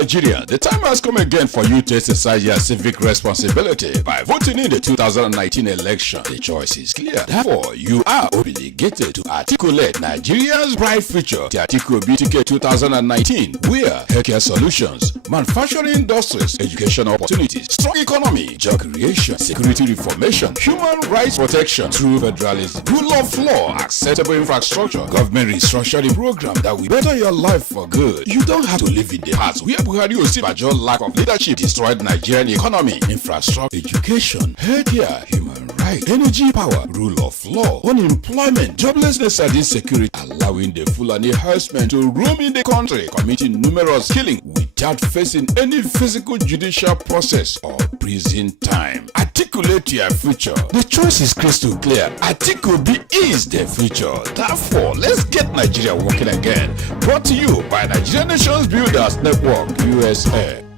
Nigeria, the time has come again for you to exercise your civic responsibility by voting in the 2019 election. The choice is clear. Therefore, you are obligated to articulate Nigeria's bright future. The Atiku Obi ticket 2019, where healthcare solutions, manufacturing industries, education opportunities, strong economy, job creation, security reformation, human rights protection, true federalism, rule of law, acceptable infrastructure, government restructuring program that will better your life for good. You don't have to live in the past where Buhari Osinbajo lack of leadership destroyed Nigerian economy, infrastructure, education, healthcare, human rights, energy power, rule of law, unemployment, joblessness and insecurity, allowing the Fulani herdsmen to roam in the country, committing numerous killings without facing any physical judicial process or prison time. Articulate your future. The choice is crystal clear. Atiku Obi is the future. Therefore, let's get Nigeria working again. Brought to you by Nigerian Nations Builders Network, USA.